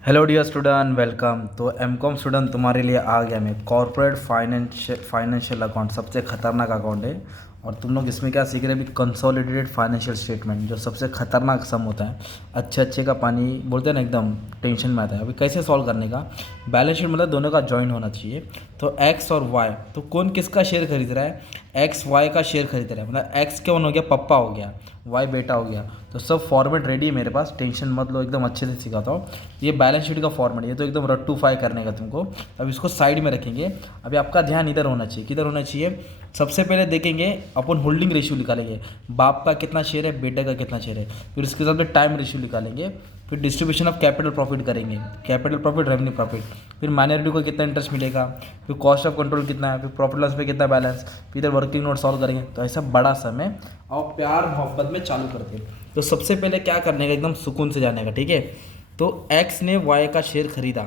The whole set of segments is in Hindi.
Hello dear student, welcome. तो एमकॉम स्टूडेंट तुम्हारे लिए आ गया मैं कॉर्पोरेट फाइनेंशियल अकाउंट। सबसे खतरनाक अकाउंट है और तुम लोग इसमें क्या सीख रहे हैं अभी? कंसोलिडेटेड फाइनेंशियल स्टेटमेंट, जो सबसे खतरनाक सम होता है। अच्छे अच्छे का पानी बोलते हैं ना, एकदम टेंशन में आता है। अभी कैसे सॉल्व करने का? बैलेंस शीट मतलब दोनों का जॉइन होना चाहिए। तो एक्स और वाई, तो कौन किसका शेयर खरीद रहा है? एक्स वाई का शेयर खरीद रहा है। मतलब एक्स कौन हो गया? पप्पा हो गया, वाई बेटा हो गया। तो सब फॉर्मेट रेडी है मेरे पास, टेंशन मत लो, एकदम अच्छे से सिखाता हूँ। ये बैलेंस शीट का फॉर्मेट, ये तो एकदम रट्टूफाई करने का तुमको। अब इसको साइड में रखेंगे। अभी आपका ध्यान इधर होना चाहिए। किधर होना चाहिए? सबसे पहले देखेंगे अपन होल्डिंग रेशियो निकालेंगे। बाप का कितना शेयर है, बेटे का कितना शेयर है। फिर उसके साथ में टाइम रेशियो निकालेंगे। फिर डिस्ट्रीब्यूशन ऑफ कैपिटल प्रॉफिट करेंगे, कैपिटल प्रॉफिट, रेवेन्यू प्रॉफिट। फिर माइनॉरिटी को कितना इंटरेस्ट मिलेगा। फिर कॉस्ट ऑफ कंट्रोल कितना है। फिर प्रॉफिट लॉस पे कितना बैलेंस। फिर इधर वर्किंग नोट सॉल्व करेंगे। तो ऐसा बड़ा सम है और प्यार मोहब्बत में चालू करते हैं। तो सबसे पहले क्या करने का, एकदम सुकून से जाने का, ठीक है। तो एक्स ने वाई का शेयर खरीदा,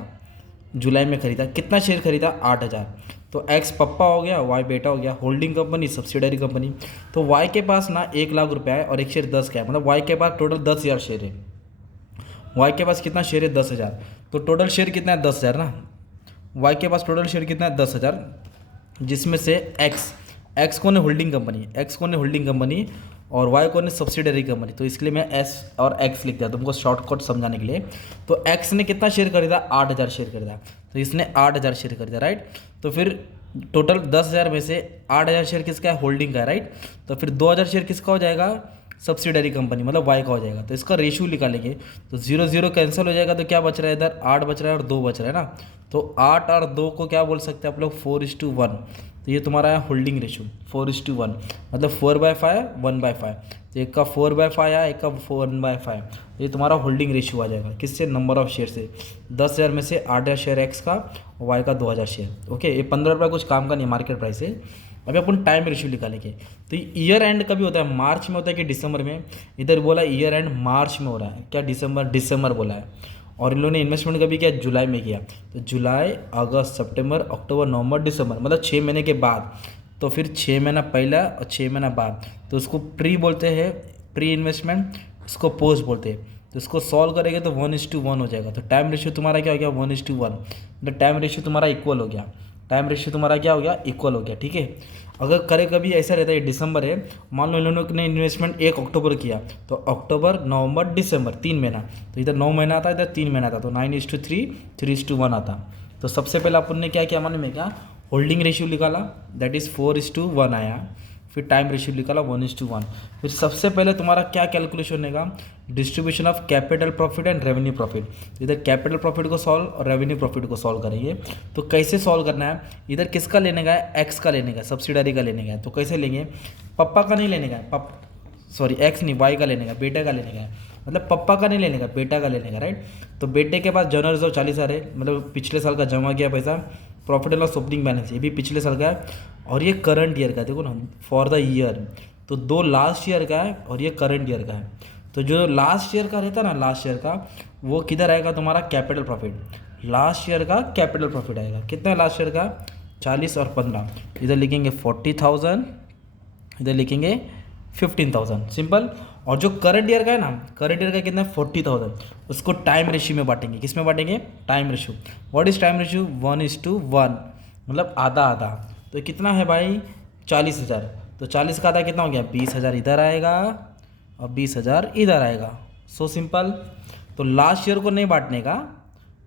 जुलाई में खरीदा। कितना शेयर खरीदा? 8,000। तो एक्स पप्पा हो गया, वाई बेटा हो गया। Holding company, subsidiary company. तो वाई के पास ना 1,00,000 रुपया है और एक शेयर 10 का है। मतलब वाई के पास टोटल 10,000 शेयर है। वाई के पास कितना शेयर है? 10,000। तो टोटल शेयर कितना है? 10,000 ना। वाई के पास टोटल शेयर कितना है? 10,000। जिसमें से एक्स कौन है? Holding company. एक्स कौन है? Holding company. और वाई कौन है? Subsidiary company. तो इसके लिए मैं एस और एक्स लिख दिया तुमको शॉर्टकट समझाने के लिए। तो एक्स ने कितना शेयर खरीदा? 8,000 शेयर खरीदा। तो इसने 8,000 शेयर खरीदा, राइट। तो फिर टोटल 10,000 में से 8,000 शेयर किसका है? होल्डिंग का है, राइट। तो फिर 2,000 शेयर किसका हो जाएगा? सब्सिडरी कंपनी, मतलब वाई का हो जाएगा। तो इसका रेशियो निकालेंगे। तो 0 0 कैंसिल हो जाएगा। तो क्या बच रहा है इधर? 8 बच रहा है और 2 बच रहा है ना। तो 8 और 2 को क्या बोल सकते हैं आप लोग? 4:1। तो ये तुम्हारा है होल्डिंग रेशियो 4:1, मतलब 4/5 1/5। तो एक का 4/5 आया, एक का 1/5। तो ये तुम्हारा होल्डिंग रेशियो आ जाएगा। किससे? नंबर ऑफ शेयर से। 10,000 में से 8,000 शेयर एक्स का और वाई का 2,000 शेयर। ओके, ये 15 रुपये कुछ काम का नहीं, मार्केट प्राइस है। अभी अपन टाइम रेशियो निकालेंगे। तो ईयर एंड कभी होता है? मार्च में होता है कि दिसंबर में? इधर बोला ईयर एंड मार्च में हो रहा है, क्या दिसंबर बोला है। और इन लोगों ने इन्वेस्टमेंट कभी किया? जुलाई में किया। तो जुलाई, अगस्त, सितंबर, अक्टूबर, नवंबर, दिसंबर, मतलब 6 महीने के बाद। तो फिर 6 महीना पहला और 6 महीना बाद, तो उसको प्री बोलते हैं, प्री इन्वेस्टमेंट। इसको पोस्ट बोलते हैं। तो इसको सॉल्व करेंगे तो 1:1 हो जाएगा। तो टाइम रेशियो तुम्हारा क्या हो गया? 1:1। मतलब टाइम रेशियो तुम्हारा इक्वल हो गया। टाइम रेशियो तुम्हारा क्या हो गया? इक्वल हो गया, ठीक है। अगर करे कभी ऐसा रहता है, दिसंबर है, मान लो इन लोगों ने इन्वेस्टमेंट 1 अक्टूबर किया, तो अक्टूबर, नवंबर, दिसंबर 3 महीना। तो इधर 9 महीना आता है, इधर 3 महीना आता। तो 9:3 3:1 आता। तो सबसे पहले अपन ने क्या किया मालूम है क्या? होल्डिंग रेशियो निकाला, दैट इज़ 4:1 आया। फिर टाइम रेशियो निकाला 1:1। फिर सबसे पहले तुम्हारा क्या कैलकुलेशन होगा? Distribution of capital profit and revenue profit. इधर कैपिटल प्रॉफिट को सॉल्व और रेवेन्यू प्रॉफिट को सॉल्व करेंगे। तो कैसे सॉल्व करना है? इधर किसका लेने का है? एक्स का लेने का है, सब्सिडरी का लेने का है। तो कैसे लेंगे? पप्पा का नहीं लेने का है, सॉरी एक्स नहीं, वाई का लेने का, बेटा का लेने का है। मतलब पप्पा का नहीं लेने का, बेटा का लेने का, राइट। तो बेटे के पास जनरल रिजर्व 40,000 है, मतलब पिछले साल का जमा किया पैसा। Profit and loss opening balance ये भी पिछले साल का है। और ये करंट ईयर का है, देखो ना, फॉर द ईयर। तो 2 लास्ट ईयर का है और ये करंट ईयर का है। तो जो लास्ट ईयर का रहता है ना, लास्ट ईयर का, वो किधर आएगा तुम्हारा? Capital profit. लास्ट ईयर का कैपिटल प्रॉफिट आएगा। कितना है लास्ट ईयर का? 40 और 15। इधर लिखेंगे 40,000, इधर लिखेंगे 15,000, सिंपल। और जो करंट ईयर का है ना, करंट ईयर का कितना है? 40,000। उसको टाइम रेशियो में बांटेंगे। किस में बांटेंगे? Time ratio. What is time ratio? 1:1, मतलब आधा आधा। तो कितना है भाई? 40,000। तो 40 का आधा कितना हो गया? 20,000 इधर आएगा और 20,000 इधर आएगा। So simple. तो लास्ट ईयर को नहीं बांटने का,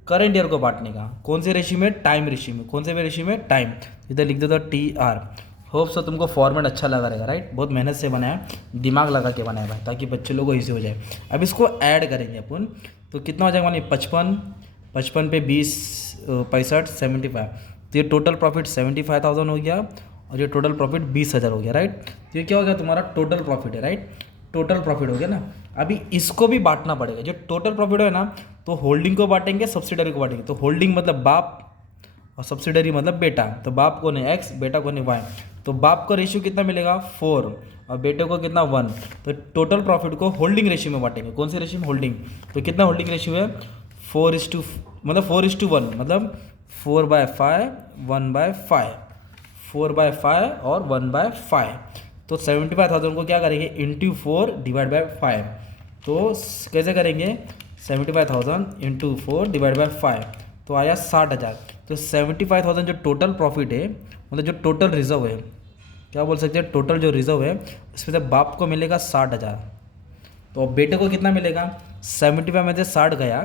करंट ईयर को बांटने का। कौन से रेशियो में? टाइम रेशियो में। कौन से रेशियो में? टाइम। इधर लिख दो TR। होप सो तुमको फॉर्मेट अच्छा लगा रहेगा, राइट। बहुत मेहनत से बनाया, दिमाग लगा के बनाया भाई, ताकि बच्चे लोगों को ईजी हो जाए। अब इसको ऐड करेंगे अपन। तो कितना हो जाएगा? मानिए 55, 55 पे 20, 65, 75। तो ये टोटल प्रॉफिट 75,000 हो गया और ये टोटल प्रॉफिट 20,000 हो गया, राइट। तो ये क्या हो गया? तुम्हारा टोटल प्रॉफिट है, राइट। टोटल प्रॉफिट हो गया ना। अभी इसको भी बांटना पड़ेगा। जो टोटल प्रॉफिट है ना, तो होल्डिंग को बांटेंगे, सब्सिडरी को बांटेंगे। तो होल्डिंग मतलब बाप और सब्सिडरी मतलब बेटा। तो बाप को नहीं एक्स, बेटा को नहीं वाई। तो बाप को रेशियो कितना मिलेगा? 4 और बेटे को कितना? 1। तो टोटल प्रॉफिट को होल्डिंग रेशियो में बांटेंगे। कौन से रेशियो में? होल्डिंग। तो कितना होल्डिंग रेशियो है? 4:, मतलब 4:1, मतलब 4/5 1/5, 4/5 और 1/5। तो 75,000 को क्या करेंगे? Into 4 divide by 5। तो कैसे करेंगे? 75,000 इंटू 4 डिवाइड बाई 5, तो आया 60,000। तो 75,000 जो टोटल प्रॉफिट है, मतलब जो टोटल रिजर्व है, क्या बोल सकते हैं, टोटल जो रिजर्व है इसमें से बाप को मिलेगा 60,000। तो अब बेटे को कितना मिलेगा, 75 में से 60 गया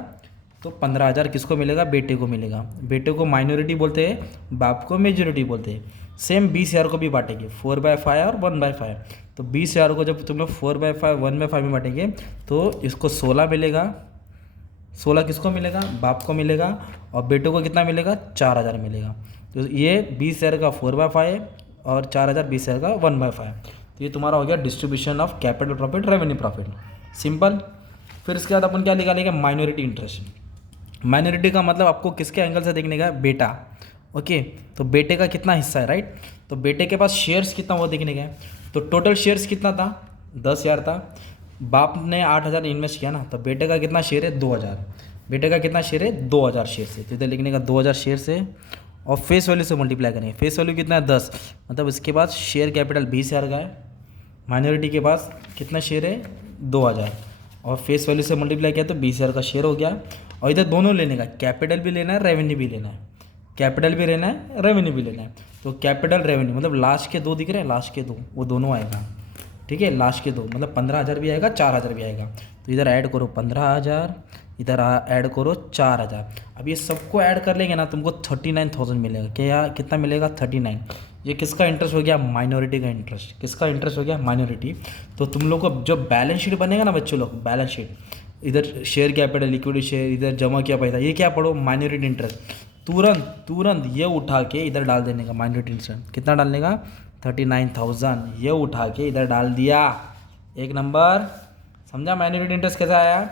तो 15,000 किसको मिलेगा, बेटे को मिलेगा। बेटे को माइनॉरिटी बोलते हैं, बाप को मेजोरिटी बोलते हैं। सेम 20,000 को भी बांटेंगे 4/5 और 1/5। तो 20,000 को जब तुम लोग 4/5 1/5 में बांटेंगे तो इसको 16 मिलेगा। 16 किसको मिलेगा, बाप को मिलेगा। और बेटों को कितना मिलेगा, 4,000 मिलेगा। तो ये 20,000 का 4/5 और 4,000 20,000 का 1/5। तो ये तुम्हारा हो गया distribution of capital profit, revenue profit, simple. फिर इसके बाद अपन क्या निकालेंगे, माइनॉरिटी इंटरेस्ट। माइनॉरिटी का मतलब आपको किसके एंगल से देखने का है, बेटा। ओके, तो बेटे का कितना हिस्सा है, राइट। तो बेटे के पास शेयर्स कितना वो देखने का है। तो टोटल शेयर्स कितना था, 10,000 था। बाप ने 8,000 इन्वेस्ट किया ना, तो बेटे का कितना शेयर है, 2,000। बेटे का कितना शेयर है, 2,000 शेयर से। तो इधर लिखने का 2,000 शेयर से और फेस वैल्यू से मल्टीप्लाई करेंगे। फेस वैल्यू कितना है, 10, मतलब इसके पास शेयर कैपिटल 20,000 का है। माइनॉरिटी के पास कितना शेयर है, 2,000, और फेस वैल्यू से मल्टीप्लाई किया तो 20,000 का शेयर हो गया। और इधर दोनों लेने का, कैपिटल भी लेना है, रेवेन्यू भी लेना है। कैपिटल भी लेना है, रेवेन्यू भी लेना है। तो कैपिटल रेवेन्यू मतलब लास्ट के दो दिख रहे हैं, लास्ट के दो, वो दोनों आएगा, ठीक है। लास्ट के दो मतलब 15,000 भी आएगा, 4,000 भी आएगा। तो इधर ऐड करो 15,000, इधर ऐड करो 4,000। अब ये सबको ऐड कर लेंगे ना, तुमको 39,000 मिलेगा। क्या, कितना मिलेगा, 39। ये किसका इंटरेस्ट हो गया, माइनॉरिटी का इंटरेस्ट। किसका इंटरेस्ट हो गया, माइनॉरिटी। तो तुम लोग को जो बैलेंस शीट बनेगा ना बच्चों लोग, बैलेंस शीट, इधर शेयर कैपिटल, इक्विटी शेयर, इधर जमा किया पैसा, ये क्या पढ़ो, माइनॉरिटी इंटरेस्ट। तुरंत ये उठा के इधर डाल देने का, माइनॉरिटी इंटरेस्ट कितना डालने का, 39,000। ये उठा के इधर डाल दिया। एक नंबर, समझा माइनॉरिटी इंटरेस्ट कैसा आया।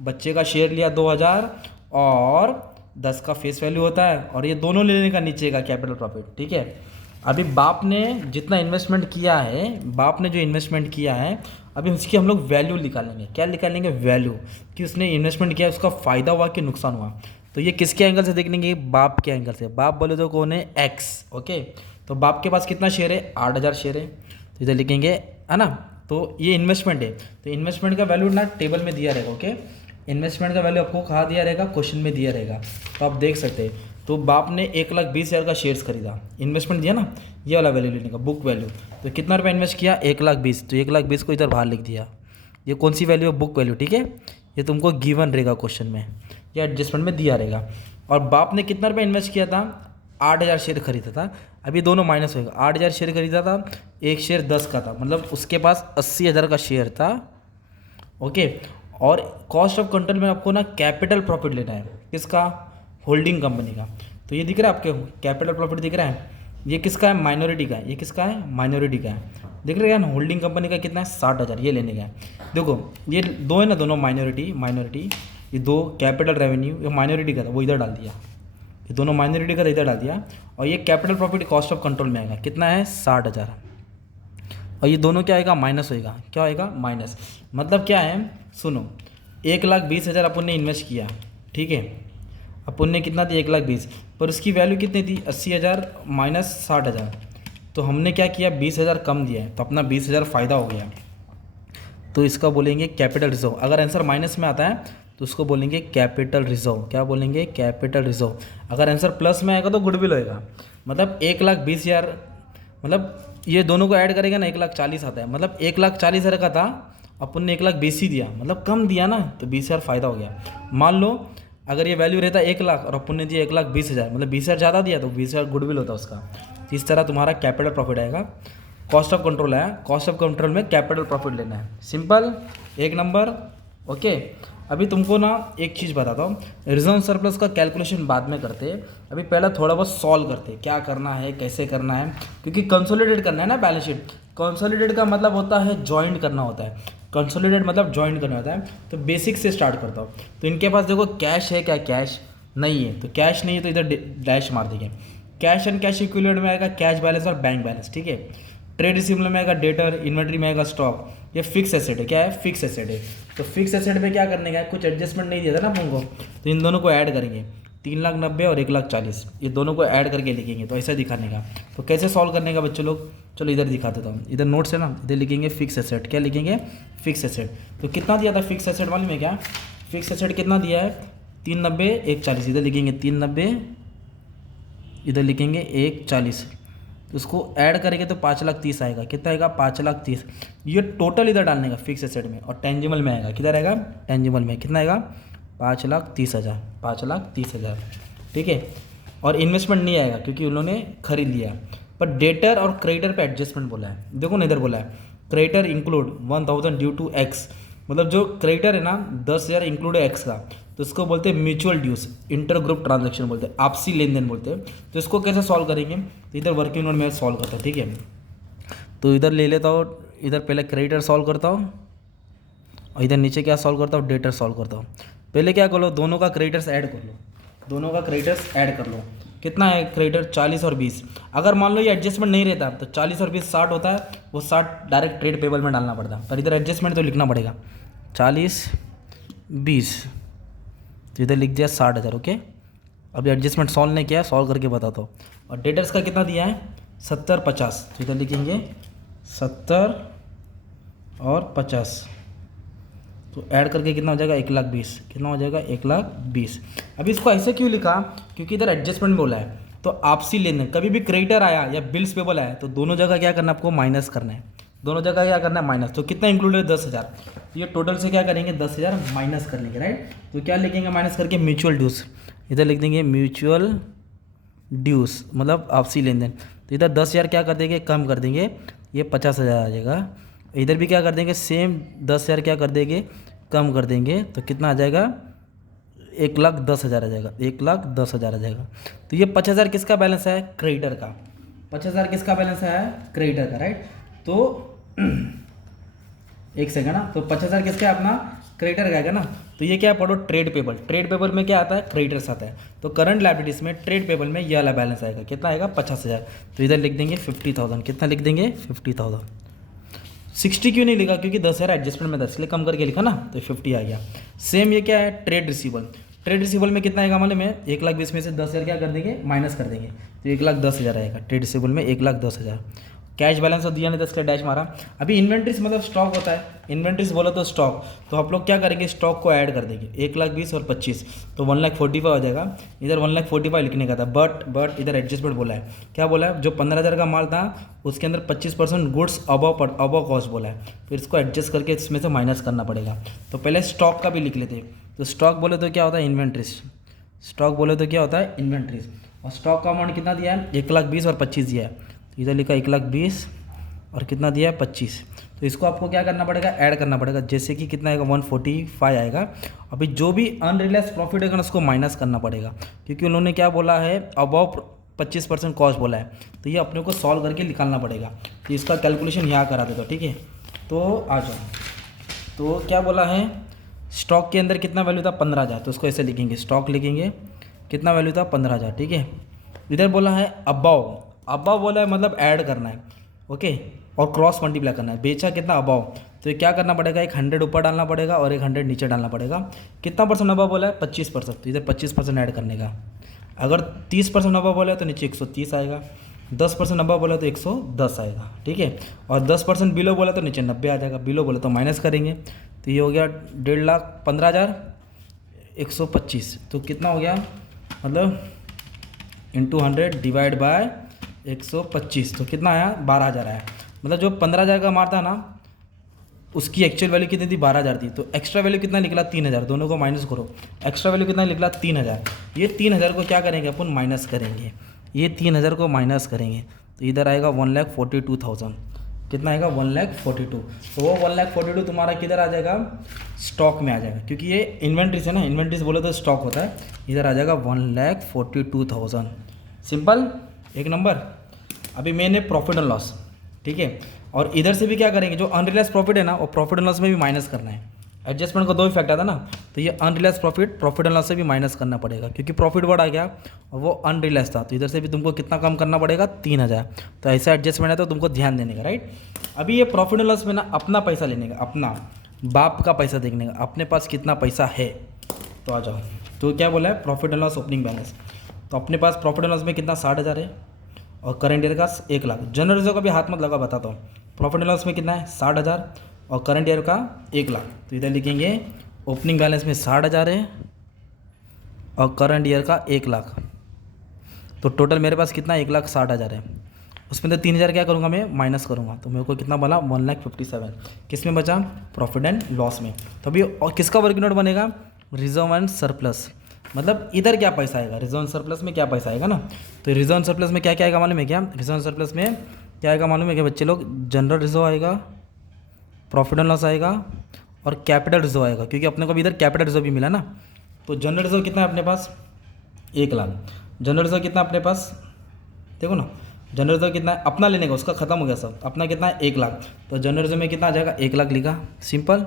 बच्चे का शेयर लिया 2,000 और 10 का फेस वैल्यू होता है, और ये दोनों लेने का नीचे का कैपिटल प्रॉफिट, ठीक है। अभी बाप ने जितना इन्वेस्टमेंट किया है, बाप ने जो इन्वेस्टमेंट किया है, अभी उसकी हम लोग वैल्यू निकालेंगे। क्या निकालेंगे, वैल्यू, कि उसने इन्वेस्टमेंट किया, उसका फ़ायदा हुआ कि नुकसान हुआ। तो ये किसके एंगल से देखेंगे, बाप के एंगल से। बाप बोले तो कौन है, एक्स। ओके, तो बाप के पास कितना शेयर है, 8,000 शेयर है। तो इधर लिखेंगे, है ना। तो ये इन्वेस्टमेंट है, तो इन्वेस्टमेंट का वैल्यू ना टेबल में दिया रहेगा। ओके, इन्वेस्टमेंट का वैल्यू आपको कहाँ दिया रहेगा, क्वेश्चन में दिया रहेगा, तो आप देख सकते हैं। तो बाप ने 1,20,000 का शेयर्स खरीदा, इन्वेस्टमेंट दिया ना, ये वाला वैल्यू लेने का, बुक वैल्यू। तो कितना रुपया इन्वेस्ट किया, 1,20,000। तो 1,20,000 को इधर बाहर लिख दिया। ये कौन सी वैल्यू है, बुक वैल्यू, ठीक है। ये तुमको गिवन रहेगा क्वेश्चन में, या एडजस्टमेंट में दिया रहेगा। और बाप ने कितना रुपया इन्वेस्ट किया था, 8,000 शेयर खरीदा था। अभी दोनों माइनस होगा, 8,000 शेयर खरीदा था, एक शेयर 10 का था, मतलब उसके पास 80,000 का शेयर था। ओके, और कॉस्ट ऑफ कंट्रोल में आपको ना कैपिटल प्रॉफिट लेना है, किसका, होल्डिंग कंपनी का। तो ये दिख रहा है आपके, कैपिटल प्रॉफिट दिख रहा है। ये किसका है, माइनॉरिटी का है। ये किसका है, माइनॉरिटी का है। दिख रहा है ना, होल्डिंग कंपनी का कितना है, 60,000, ये लेने का है। देखो ये दो है ना, दोनों माइनॉरिटी, ये दो कैपिटल रेवेन्यू, ये माइनॉरिटी का था, वो इधर डाल दिया। ये दोनों माइनॉरिटी का था, इधर डाल दिया। और ये capital profit cost of control में आएगा, कितना है, 60,000। और ये दोनों क्या आएगा, माइनस होएगा। क्या होएगा, माइनस। मतलब क्या है, सुनो, 1,20,000 अपन ने इन्वेस्ट किया, ठीक है। अपन ने कितना थी, 1,20,000, पर उसकी वैल्यू कितनी थी, 80,000 माइनस 60,000। तो हमने क्या किया, 20,000 कम दिया है, तो अपना 20,000 फ़ायदा हो गया। तो इसका बोलेंगे कैपिटल रिजर्व। अगर आंसर माइनस में आता है तो उसको बोलेंगे कैपिटल रिजर्व। क्या बोलेंगे, कैपिटल रिजर्व। अगर आंसर प्लस में आएगा तो गुडविल होएगा। मतलब 1,20,000, मतलब ये दोनों को ऐड करेगा ना, 1,40,000 आता है। मतलब 1,40,000 का था, अपन ने 1,20,000 ही दिया, मतलब कम दिया ना, तो 20,000 फ़ायदा हो गया। मान लो अगर ये वैल्यू रहता 1,00,000 और अपन ने दिया 1,20,000, मतलब 20,000 ज़्यादा दिया, तो 20,000 गुडविल होता उसका। तो इस तरह तुम्हारा कैपिटल प्रॉफिट आएगा। कॉस्ट ऑफ कंट्रोल है, कॉस्ट ऑफ कंट्रोल में कैपिटल प्रॉफिट लेना है, सिंपल, एक नंबर। ओके, अभी तुमको ना एक चीज़ बताता हूँ, रिजर्व सरप्लस का कैलकुलेशन बाद में करते हैं, अभी पहला थोड़ा बहुत सॉल्व करते हैं, क्या करना है, कैसे करना है, क्योंकि कंसोलिडेट करना है ना बैलेंस शीट। कंसोलिडेट का मतलब होता है जॉइंट करना होता है, कंसोलिडेट मतलब जॉइंट करना होता है। तो बेसिक से स्टार्ट करता हूँ। तो इनके पास देखो कैश है क्या, कैश नहीं है, तो कैश नहीं है तो इधर डैश मार देंगे। कैश एंड कैश इक्विवेलेंट में आएगा कैश बैलेंस और बैंक बैलेंस, ठीक है। ट्रेड रिसीवेबल में आएगा डेटर, इन्वेंट्री में आएगा स्टॉक। ये फिक्स एसेट है, क्या है, फिक्स एसेट है। तो फिक्स एसेट पे क्या करने का है, कुछ एडजस्टमेंट नहीं दिया था ना अपन को, तो इन दोनों को ऐड करेंगे, 3,90,000 और 1,40,000, ये दोनों को ऐड करके लिखेंगे। तो ऐसा दिखाने का, तो कैसे सॉल्व करने का बच्चों लोग, चलो इधर दिखा देता हूँ। इधर नोट्स है ना, इधर लिखेंगे फिक्स एसेट। क्या लिखेंगे, फिक्स एसेट। तो कितना दिया था फिक्स एसेट, मालूम है क्या, फिक्स एसेट कितना दिया है 390 140, इधर लिखेंगे 390, इधर लिखेंगे 140, तो उसको ऐड करेंगे तो 5,30,000 आएगा। कितना आएगा 5,30,000। ये टोटल इधर डालने का फिक्स एसेट में, और टेंजिबल में आएगा, किधर आएगा टेंजिबल में, कितना आएगा 5,30,000, 5,30,000, ठीक है। और इन्वेस्टमेंट नहीं आएगा क्योंकि उन्होंने खरीद लिया। पर डेटर और क्रेडिटर पे एडजस्टमेंट बोला है, देखो ना इधर बोला है creditor include 1,000 due to X, मतलब जो क्रेडिटर है ना 10,000 इंक्लूड है एक्स का, तो इसको बोलते हैं mutual dues, inter group transaction बोलते हैं, आपसी लेन देन बोलते हैं। तो इसको कैसे सॉल्व करेंगे, तो इधर वर्किंग नोट में सॉल्व करता हूँ, ठीक है। तो इधर ले लेता हूँ, इधर पहले क्रेडिटर सॉल्व करता हूँ और इधर नीचे क्या सॉल्व करता हूँ डेटर सॉल्व करता हूँ। पहले क्या कर लो, दोनों का क्रेडिटर्स ऐड कर लो, दोनों का क्रेडिटर्स ऐड कर लो। कितना है क्रेडिटर 40 और 20। अगर मान लो ये एडजस्टमेंट नहीं रहता तो 40 और 20 60 होता है, वो 60 डायरेक्ट ट्रेड पेबल में डालना पड़ता है, पर इधर एडजस्टमेंट तो लिखना पड़ेगा 40 20, तो इधर लिख दिया 60,000। ओके, अभी एडजस्टमेंट सॉल्व नहीं किया, सॉल्व करके बताता हूँ। और डेटर्स का कितना दिया है 70 50, तो इधर लिखेंगे 70 और 50, तो ऐड करके कितना हो जाएगा 1,20,000, कितना हो जाएगा 1,20,000। अभी इसको ऐसे क्यों लिखा, क्योंकि इधर एडजस्टमेंट बोला है, तो आपसी लेन देन कभी भी क्रेडिटर आया या बिल्स पेबल आया तो दोनों जगह क्या करना है आपको माइनस करना है, दोनों जगह क्या करना है माइनस। तो कितना इंक्लूड है 10,000, ये टोटल से क्या करेंगे 10,000 माइनस कर लेंगे, राइट। तो क्या लिखेंगे माइनस करके म्यूचुअल ड्यूज, इधर लिख देंगे म्यूचुअल ड्यूज मतलब आपसी लेन देन। तो इधर 10,000 क्या कर देंगे कम कर देंगे, ये 50,000 आ जाएगा। इधर भी क्या कर देंगे सेम 10,000 क्या कर देंगे कम कर देंगे, तो कितना आ जाएगा 1,10,000 आ जाएगा, 1,10,000 आ जाएगा। तो ये 50,000 किसका बैलेंस है क्रेडिटर का, 50,000 किसका बैलेंस है क्रेडिटर का, राइट। तो एक सेकंड ना, तो 50,000 किसका है अपना क्रेडिटर का है ना। तो ये क्या पढ़ो ट्रेड पेबल, ट्रेड पेबल में क्या आता है क्रेडिटर्स आता है, तो करंट लायबिलिटीज में ट्रेड पेबल में ये वाला बैलेंस आएगा, कितना आएगा 50,000। तो इधर लिख देंगे 50,000, कितना लिख देंगे 50,000। 60 क्यों नहीं लिखा, क्योंकि 10,000 एडजस्टमेंट में 10 इसलिए कम करके लिखा ना, तो 50 आ गया। सेम ये क्या है ट्रेड रिसीवल, ट्रेड रिसीवल में कितना आएगा मालूम है 1,20,000 में से 10,000 क्या कर देंगे माइनस कर देंगे, तो 1,10,000 आएगा ट्रेड रिसीवल में 1,10,000। कैश बैलेंस तो दिया नहीं था इसलिए डैश मारा। अभी इन्वेंट्रीज मतलब स्टॉक होता है, इन्वेंट्रीज बोला तो स्टॉक, तो आप लोग क्या करेंगे स्टॉक को ऐड कर देंगे 1,20,000 और 25, तो 1,45,000 हो जाएगा। इधर 1,45,000 लिखने का था, बट इधर एडजस्टमेंट बोला है, क्या बोला है जो 15,000 का माल था उसके अंदर 25% गुड्स अबव कॉस्ट बोला है, फिर इसको एडजस्ट करके इसमें से माइनस करना पड़ेगा। तो पहले स्टॉक का भी लिख लेते, तो स्टॉक बोले तो क्या होता है इन्वेंट्रीज, स्टॉक बोले तो क्या होता है इन्वेंट्रीज। और स्टॉक का अमाउंट कितना दिया है 1,20,000 और 25 दिया है, इधर लिखा 1,20,000 और कितना दिया है 25। तो इसको आपको क्या करना पड़ेगा ऐड करना पड़ेगा, जैसे कि कितना आएगा 145 आएगा। अभी जो भी अनरियलाइज प्रॉफिट होगा उसको माइनस करना पड़ेगा, क्योंकि उन्होंने क्या बोला है अबव 25% कॉस्ट बोला है, तो ये अपने को सॉल्व करके निकालना पड़ेगा। तो इसका कैलकुलेशन यहाँ करा देता, ठीक है। तो आ जाओ, तो क्या बोला है स्टॉक के अंदर कितना वैल्यू था 15,000, तो उसको ऐसे लिखेंगे स्टॉक लिखेंगे कितना वैल्यू था 15,000, ठीक है। इधर बोला है अबव बोला है मतलब ऐड करना है, ओके, और क्रॉस मल्टीप्लाई करना है। बेचा कितना अबव, तो ये क्या करना पड़ेगा एक 100 ऊपर डालना पड़ेगा और एक 100 नीचे डालना पड़ेगा। कितना परसेंट अबव बोला है 25%, तो इधर 25% ऐड करने का। अगर 30% अबव बोला है तो नीचे 130 आएगा, 10% अबव बोला तो 110 आएगा, ठीक है। और 10% बिलो बोला तो नीचे 90 आ जाएगा, बिलो बोला तो माइनस करेंगे। तो ये हो गया 1,15,125, तो कितना हो गया मतलब इंटू 100 डिवाइड बाय 125, तो कितना आया 12,000 आया। मतलब जो 15,000 का मार था ना उसकी एक्चुअल वैल्यू कितनी थी 12,000 थी, तो एक्स्ट्रा वैल्यू कितना निकला 3,000, दोनों को माइनस करो, एक्स्ट्रा वैल्यू कितना निकला 3,000। ये 3,000 को क्या करेंगे अपन माइनस करेंगे, ये 3,000 को माइनस करेंगे, तो इधर आएगा 1,42,000, कितना आएगा 1,42,000। तो वो 1,42,000 तुम्हारा किधर आ जाएगा स्टॉक में आ जाएगा, क्योंकि ये इन्वेंट्रीज है ना, इन्वेंट्रीज बोले तो स्टॉक होता है। इधर आ जाएगा 1,42,000, सिंपल एक नंबर। अभी मैंने प्रॉफिट एंड लॉस, ठीक है। और इधर से भी क्या करेंगे जो अनरियलाइज प्रॉफिट है ना वो प्रॉफिट एंड लॉस में भी माइनस करना है। एडजस्टमेंट को दो इफेक्ट आता है ना, तो ये अनरियलाइज प्रॉफिट एंड लॉस से भी माइनस करना पड़ेगा, क्योंकि प्रॉफिट वर्ड आ गया और वो अनरियलाइज था, तो इधर से भी तुमको कितना कम करना पड़ेगा 3,000। तो ऐसा एडजस्टमेंट है तो तुमको ध्यान देने का, राइट। अभी ये प्रॉफिट एंड लॉस में ना अपना पैसा लेने का, अपना बाप का पैसा देखने का, अपने पास कितना पैसा है। तो आ जाओ, तो क्या बोला है profit and loss opening balance, तो अपने पास प्रॉफिट एंड लॉस में कितना 60,000 है और करंट ईयर का 1,00,000। जनरल रिजर्व का भी हाथ मत लगा, बताता हूँ। प्रॉफिट एंड लॉस में कितना है 60,000 और करंट ईयर का 1,00,000, तो इधर लिखेंगे ओपनिंग बैलेंस में 60,000 है और करंट ईयर का 1,00,000, तो टोटल मेरे पास कितना 1,60,000 है। उसमें तो 3,000 क्या करूँगा मैं माइनस करूँगा, तो मेरे को कितना बना 1,57,000। किस में बचा प्रॉफिट एंड लॉस में। तो अभी और किसका वर्किंग नोट बनेगा रिजर्व एंड सरप्लस, मतलब इधर क्या पैसा आएगा रिजर्व एंड सरप्लस में क्या पैसा आएगा ना। तो रिजर्व एंड सरप्लस में क्या क्या आएगा मालूम है क्या, रिजर्व एंड सरप्लस में क्या आएगा मालूम है क्या बच्चे लोग, जनरल रिजर्व आएगा, प्रॉफिट एंड लॉस आएगा और कैपिटल रिजर्व आएगा, क्योंकि अपने को भी इधर कैपिटल रिजर्व भी मिला ना। तो जनरल रिजर्व कितना है अपने पास 1,00,000, जनरल रिजर्व कितना अपने पास देखो ना, जनरल रिजर्व कितना है अपना लेने का, उसका खत्म हो गया सब, अपना कितना है 1,00,000, तो जनरल रिजर्व में कितना आ जाएगा 1,00,000 लिखा सिंपल।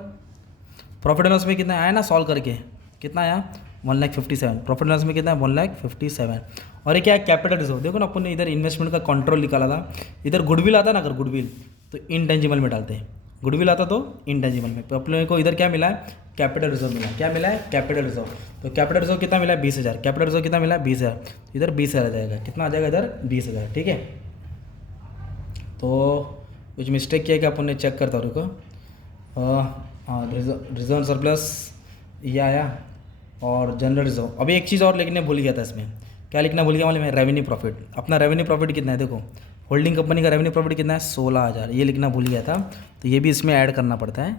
प्रॉफिट एंड लॉस में कितना आया ना सॉल्व करके कितना आया 1,57,000, प्रॉफिट एंड लॉस में कितना है 1,57,000। और ये क्या है कैपिटल रिजर्व, देखो ना अपन ने इधर इन्वेस्टमेंट का कंट्रोल निकाला था, इधर गुडविल आता ना, अगर गुडविल तो इनटेंजिबल में डालते हैं, गुडविल आता तो इनटेंजिबल में, तो अपने को इधर क्या मिला है कैपिटल रिजर्व मिला, क्या मिला है कैपिटल रिजर्व। तो कैपिटल रिजर्व कितना मिला है 20,000, कैपिटल रिजर्व कितना मिला है 20,000, इधर 20,000 आ जाएगा, कितना आ जाएगा इधर 20,000, ठीक है। तो कुछ मिस्टेक किया क्या अपन ने चेक करता रुको, हाँ रिजर्व सरप्लस ये आया और जनरल रिजर्व। अभी एक चीज़ और लिखने भूल गया था इसमें, क्या लिखना भूल गया मालूम है रेवेन्यू प्रॉफिट। अपना रेवेन्यू प्रॉफिट कितना है देखो, होल्डिंग कंपनी का रेवेन्यू प्रॉफिट कितना है 16,000, ये लिखना भूल गया था, तो ये भी इसमें ऐड करना पड़ता है।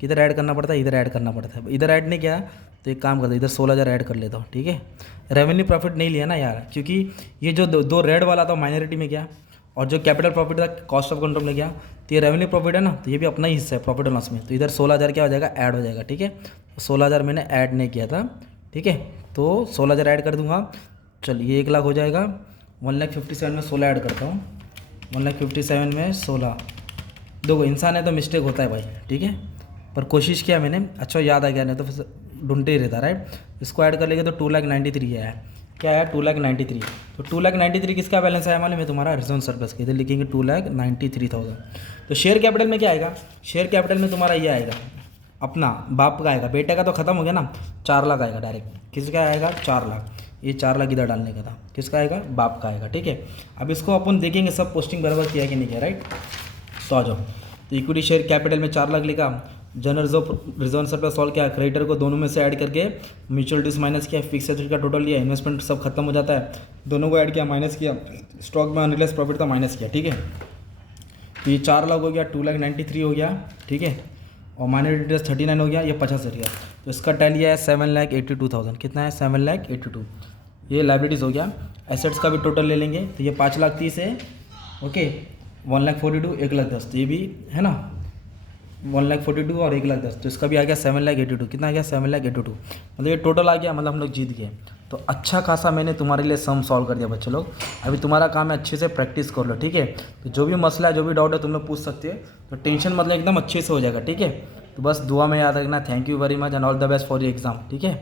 किधर ऐड करना पड़ता है इधर ऐड करना पड़ता है, इधर ऐड नहीं किया तो एक काम करता इधर 16,000 ऐड कर लेता हूँ, ठीक है। रेवेन्यू प्रॉफिट नहीं लिया ना यार, क्योंकि ये जो दो रेड वाला था माइनॉरिटी में गया और जो कैपिटल प्रॉफिट था कॉस्ट ऑफ कंट्रोल में गया, तो ये रेवेन्यू प्रॉफिट है ना, तो ये भी अपना ही हिस्सा है प्रॉफिट एंड लॉस में, तो इधर 16,000 क्या हो जाएगा ऐड हो जाएगा, ठीक है। 16,000 मैंने ऐड नहीं किया था, ठीक है, तो 16,000 ऐड कर दूंगा। चलिए 1,00,000 हो जाएगा, 1,57,000 में 16 ऐड करता हूँ, 1,57,000 में 16, देखो इंसान है तो मिस्टेक होता है भाई, ठीक है, पर कोशिश किया मैंने, अच्छा याद आ गया, नहीं तो फिर ढूंढते ही रहता राइट। इसको ऐड कर लेंगे तो 2,93,000 आया, क्या आया 2,93,000, तो 2,93,000 किसका बैलेंस आया मालूम है तुम्हारा रिजर्व सरप्लस के, इधर लिखेंगे 2,93,000। तो शेयर कैपिटल में क्या आएगा, शेयर कैपिटल में तुम्हारा ये आएगा अपना बाप का आएगा, बेटे का तो खत्म हो गया ना, 4,00,000 आएगा डायरेक्ट, किसका आएगा 4,00,000, ये 4,00,000 इधर डालने का था, किसका आएगा बाप का आएगा, ठीक है। अब इसको अपन देखेंगे सब पोस्टिंग बराबर किया कि नहीं किया राइट। तो आ जाओ, तो इक्विटी शेयर कैपिटल में 4,00,000 लिखा, जनरल रिजर्व सरप्लस सॉल्व किया, क्रेडिटर को दोनों में से ऐड करके म्यूचुअल डिस माइनस किया, फिक्स एसेट का टोटल लिया, इन्वेस्टमेंट सब खत्म हो जाता है, दोनों को ऐड किया माइनस किया, स्टॉक में अनरियलाइज प्रॉफिट था माइनस किया, ठीक है। तो ये 4,00,000 हो गया, 2,93,000 हो गया, ठीक है, और माइनर इंटरेस्ट 39 हो गया, ये 50 हो गया, तो इसका टैली है 7,82,000, कितना है 7,82,000, ये लाइबिलिटीज़ हो गया। एसेट्स का भी टोटल ले लेंगे तो ये 5,30,000 है, ओके, 1,42,000 1,10,000, तो ये भी है ना 1,42,000 और 1,10,000, तो इसका भी आ गया 7,82,000, कितना आ गया 7,82,000, मतलब ये टोटल आ गया, मतलब हम लोग जीत गए। तो अच्छा खासा मैंने तुम्हारे लिए सम सॉल्व कर दिया बच्चे लोग, अभी तुम्हारा काम है अच्छे से प्रैक्टिस कर लो, ठीक है। तो जो भी मसला है जो भी डाउट है तुम लोग पूछ सकते हो, तो टेंशन मतलब एकदम अच्छे से हो जाएगा, ठीक है। तो बस दुआ में याद रखना, thank you very much and all the best for your exam, ठीक है।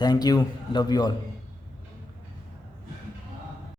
Thank you, love you all.